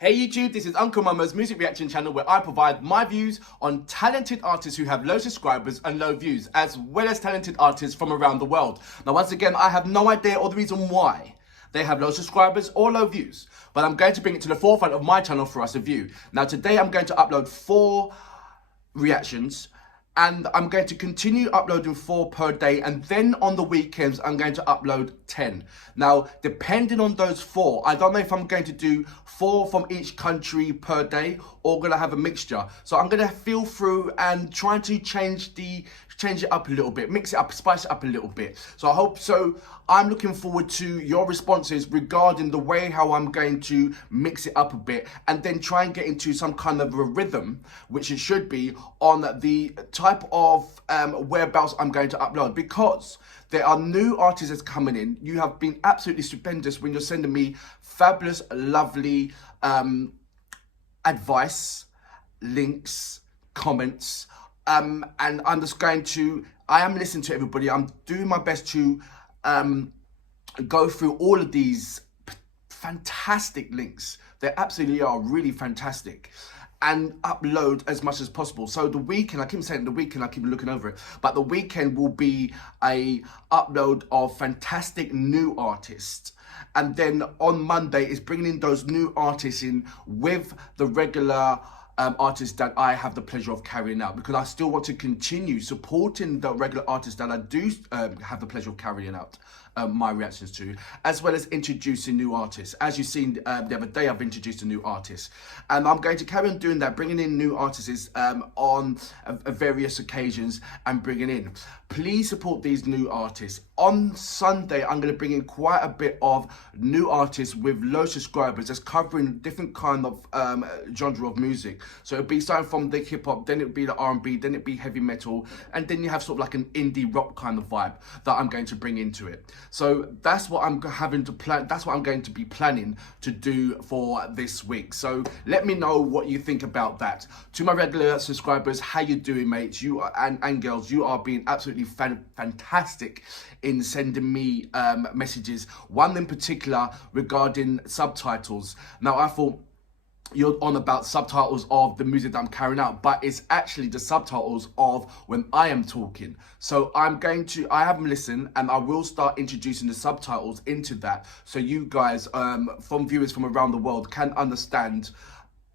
Hey YouTube, this is Uncle Mama's music reaction channel where I provide my views on talented artists who have low subscribers and low views, as well as talented artists from around the world. Now once again, I have no idea or the reason why they have low subscribers or low views, but I'm going to bring it to the forefront of my channel for us to view. Now today I'm going to upload 4 reactions, and I'm going to continue uploading 4 per day, and then on the weekends I'm going to upload 10. Now, depending on those 4, I don't know if I'm going to do 4 from each country per day or gonna have a mixture. So I'm gonna feel through and trying to change it up a little bit, mix it up, spice it up a little bit. So I hope so. I'm looking forward to your responses regarding the way how I'm going to mix it up a bit, and then try and get into some kind of a rhythm, which it should be, on the type of whereabouts I'm going to upload, because there are new artists that's coming in. You have been absolutely stupendous when you're sending me fabulous, lovely advice, links, comments, and I'm just going to, I am listening to everybody. I'm doing my best to go through all of these fantastic links. They absolutely are really fantastic, and upload as much as possible. So the weekend, I keep saying the weekend, I keep looking over it, but the weekend will be a upload of fantastic new artists. And then on Monday is bringing in those new artists in with the regular artists that I have the pleasure of carrying out, because I still want to continue supporting the regular artists that I do have the pleasure of carrying out my reactions to, as well as introducing new artists. As you've seen the other day, I've introduced a new artist, and I'm going to carry on doing that, bringing in new artists on various occasions and bringing in. Please support these new artists. On Sunday, I'm going to bring in quite a bit of new artists with low subscribers that's covering different kind of genre of music. So it'll be starting from the hip hop, then it'll be the R&B, then it'll be heavy metal, and then you have sort of like an indie rock kind of vibe that I'm going to bring into it. So that's what I'm having to plan. That's what I'm going to be planning to do for this week. So let me know what you think about that. To my regular subscribers, how you doing, mates? You are, and girls, you are being absolutely fantastic in sending me messages. One in particular regarding subtitles. Now I thought you're on about subtitles of the music that I'm carrying out, but it's actually the subtitles of when I am talking. So I haven't listened, and I will start introducing the subtitles into that, so you guys, from viewers from around the world, can understand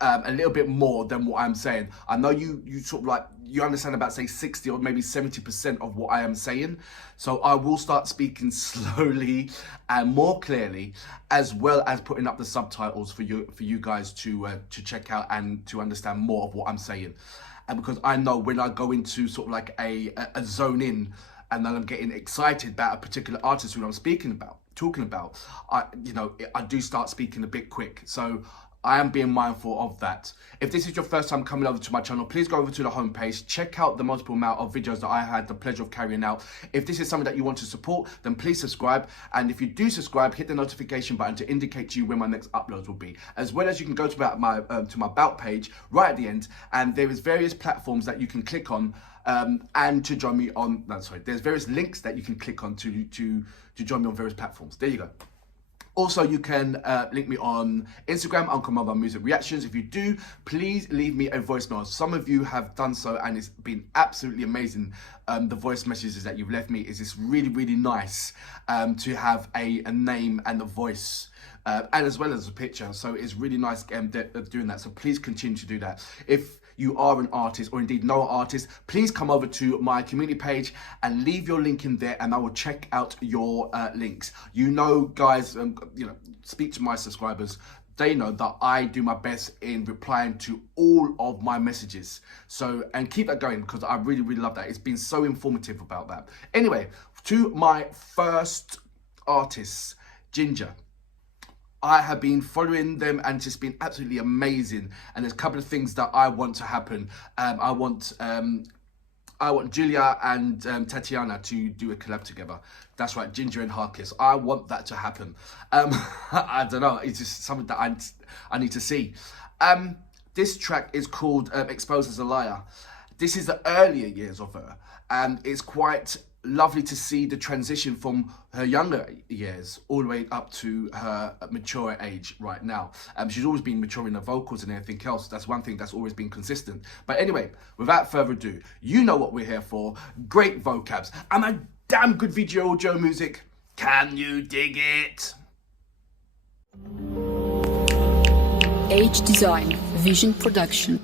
a little bit more than what I'm saying. I know you sort of like, you understand about say 60 or maybe 70% of what I am saying. So I will start speaking slowly and more clearly, as well as putting up the subtitles for you guys to check out and to understand more of what I'm saying. And because I know when I go into sort of like a zone in, and then I'm getting excited about a particular artist who I'm talking about, I do start speaking a bit quick. So I am being mindful of that. If this is your first time coming over to my channel, please go over to the homepage, check out the multiple amount of videos that I had the pleasure of carrying out. If this is something that you want to support, then please subscribe. And if you do subscribe, hit the notification button to indicate to you when my next uploads will be. As well as you can go to my about page right at the end, and there is various platforms that you can click on and to join me on, there's various links that you can click on to join me on various platforms. There you go. Also, you can link me on Instagram, Uncle Mama Music Reactions. If you do, please leave me a voicemail. Some of you have done so, and it's been absolutely amazing. The voice messages that you've left me is just really, really nice to have a name and a voice. And as well as a picture. So it's really nice doing that. So please continue to do that. If you are an artist, or indeed know an artist, please come over to my community page and leave your link in there, and I will check out your links. You know, guys, speak to my subscribers. they know that I do my best in replying to all of my messages. So, and keep that going, because I really, really love that. It's been so informative about that. Anyway, to my first artists, Jinjer. I have been following them and just been absolutely amazing. And there's a couple of things that I want to happen. I want Julia and Tatiana to do a collab together. That's right, Jinjer and Hardkiss. I want that to happen. I don't know, it's just something that I need to see. This track is called Exposed as a Liar. This is the earlier years of her, and it's quite lovely to see the transition from her younger years all the way up to her mature age right now. She's always been mature in her vocals and everything else. That's one thing that's always been consistent. But anyway, without further ado, you know what we're here for. Great vocabs and a damn good video audio music. Can you dig it? HDesign Vision Production.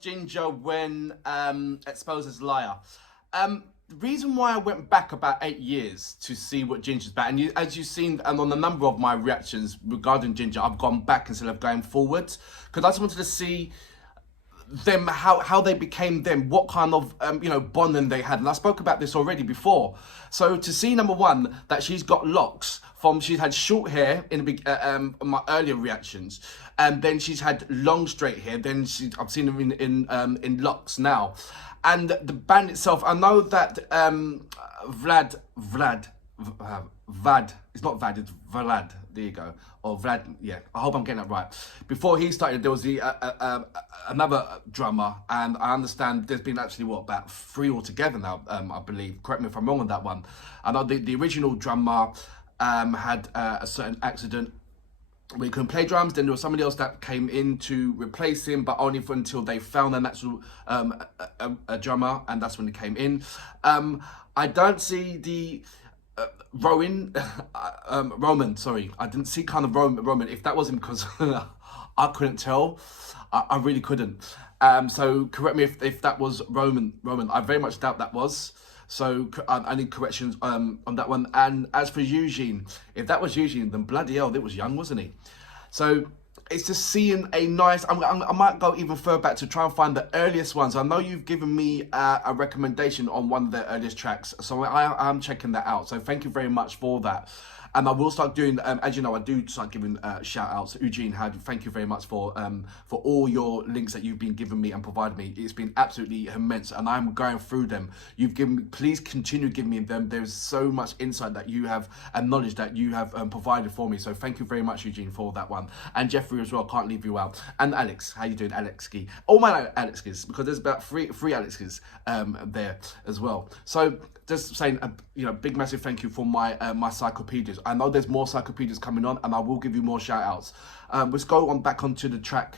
Jinjer when exposed as liar. the reason why I went back about 8 years to see what Jinjer's about, and as you've seen, and on a number of my reactions regarding Jinjer, I've gone back instead of going forwards, because I just wanted to see them, how they became them, what kind of bonding they had. And I spoke about this already before. So to see, number one, that she's got locks she's had short hair in my earlier reactions, and then she's had long straight hair, then I've seen her in locks now. And the band itself, I know that Vlad, it's not Vad, it's Vlad, there you go, or Vlad, yeah, I hope I'm getting that right. Before he started, there was another drummer, and I understand there's been actually, about 3 altogether now, I believe, correct me if I'm wrong on that one. I know the original drummer had a certain accident where he couldn't play drums, then there was somebody else that came in to replace him, but only until they found an actual a drummer, and that's when he came in. I don't see the Roman, sorry, I didn't see kind of Roman. If that wasn't because I couldn't tell, I really couldn't. So correct me if that was Roman. I very much doubt that was. So I need corrections on that one. And as for Eugene, if that was Eugene, then bloody hell, it was young, wasn't he? So it's just seeing a nice, I might go even further back to try and find the earliest ones. I know you've given me a recommendation on one of the earliest tracks, so I'm checking that out. So thank you very much for that. And I will start doing, as you know, I do start giving shout outs. Eugene, thank you very much for all your links that you've been giving me and providing me. It's been absolutely immense, and I'm going through them. You've given me, please continue giving me them. There's so much insight that you have and knowledge that you have provided for me. So thank you very much, Eugene, for that one. And Jeffrey as well, can't leave you out. And Alex, how you doing, Alex Ski? All my Alexes, because there's about three Alexes there as well. So just saying, big massive thank you for my encyclopedias. I know there's more encyclopedias coming on, and I will give you more shout outs. Let's go on back onto the track.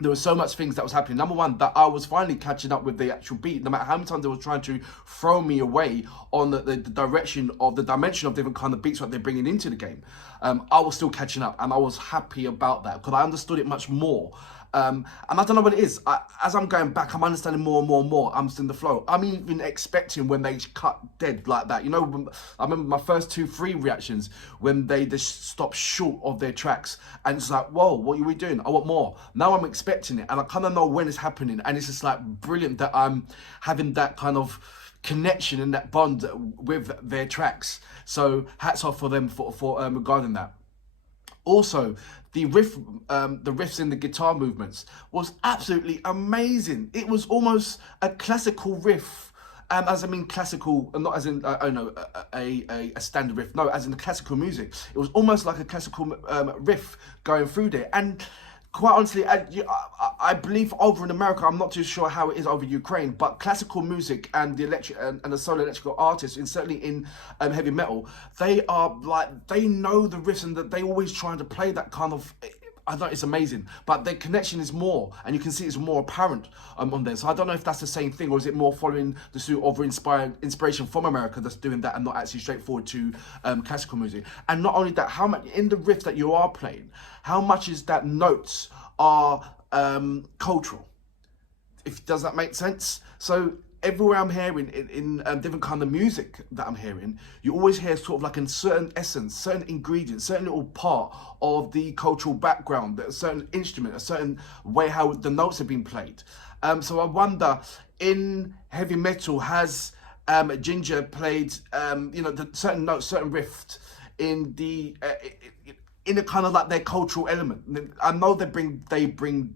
There was so much things that was happening. Number one, that I was finally catching up with the actual beat. No matter how many times they were trying to throw me away on the direction of the dimension of different kind of beats that they're bringing into the game, I was still catching up, and I was happy about that because I understood it much more. And I don't know what it is. As I'm going back, I'm understanding more and more and more. I'm in the flow. I'm even expecting when they cut dead like that. I remember my first 2-3 reactions when they just stop short of their tracks. And it's like, whoa, what are we doing? I want more. Now I'm expecting it. And I kind of know when it's happening. And it's just like brilliant that I'm having that kind of connection and that bond with their tracks. So hats off for them for regarding that. Also, the riffs in the guitar movements was absolutely amazing. It was almost a classical riff, as I mean classical, not as in a standard riff. No, as in the classical music. It was almost like a classical riff going through there. And quite honestly, I believe over in America, I'm not too sure how it is over Ukraine, but classical music and the electric and the solo electrical artists, and certainly in heavy metal, they know the riffs, and that they always trying to play that kind of. I know it's amazing, but their connection is more, and you can see it's more apparent on there. So I don't know if that's the same thing, or is it more following the suit of inspiration from America that's doing that, and not actually straightforward to classical music. And not only that, how much in the riff that you are playing, how much is that notes are cultural? Does that make sense? So everywhere I'm hearing in different kind of music that I'm hearing, you always hear sort of like a certain essence, certain ingredient, certain little part of the cultural background, a certain instrument, a certain way how the notes have been played. So I wonder, in heavy metal, has Jinjer played, the certain notes, certain riffs in the in a kind of like their cultural element? I know they bring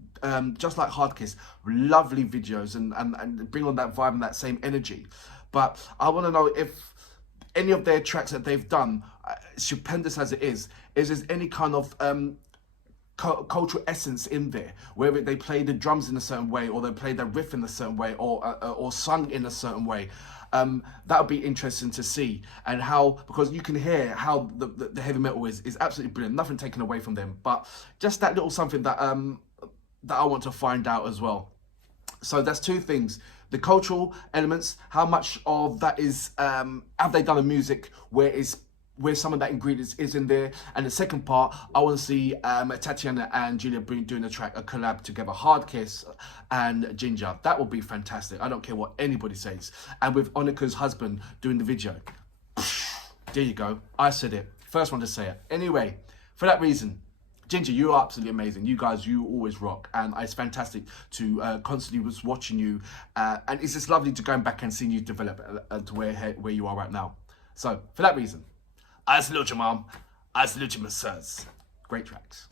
just like Hardkiss, lovely videos and bring on that vibe and that same energy. But I want to know if any of their tracks that they've done, stupendous as it is there any kind of cultural essence in there, whether they play the drums in a certain way, or they play the riff in a certain way, or sung in a certain way. That would be interesting to see, and how, because you can hear how the heavy metal is absolutely brilliant, nothing taken away from them, but just that little something that I want to find out as well. So that's 2 things: the cultural elements, how much of that is have they done a music where it's where some of that ingredients is in there. And the second part, I want to see Tatiana and Julia doing a collab together, Hard Kiss and Jinjer. That would be fantastic. I don't care what anybody says. And with Onika's husband doing the video. There you go. I said it. First one to say it. Anyway, for that reason, Jinjer, you're absolutely amazing. You guys, you always rock. And it's fantastic to constantly was watching you. And it's just lovely to go back and seeing you develop to where you are right now. So, for that reason, I salute you, Mom. I salute you, Messieurs. Great tracks.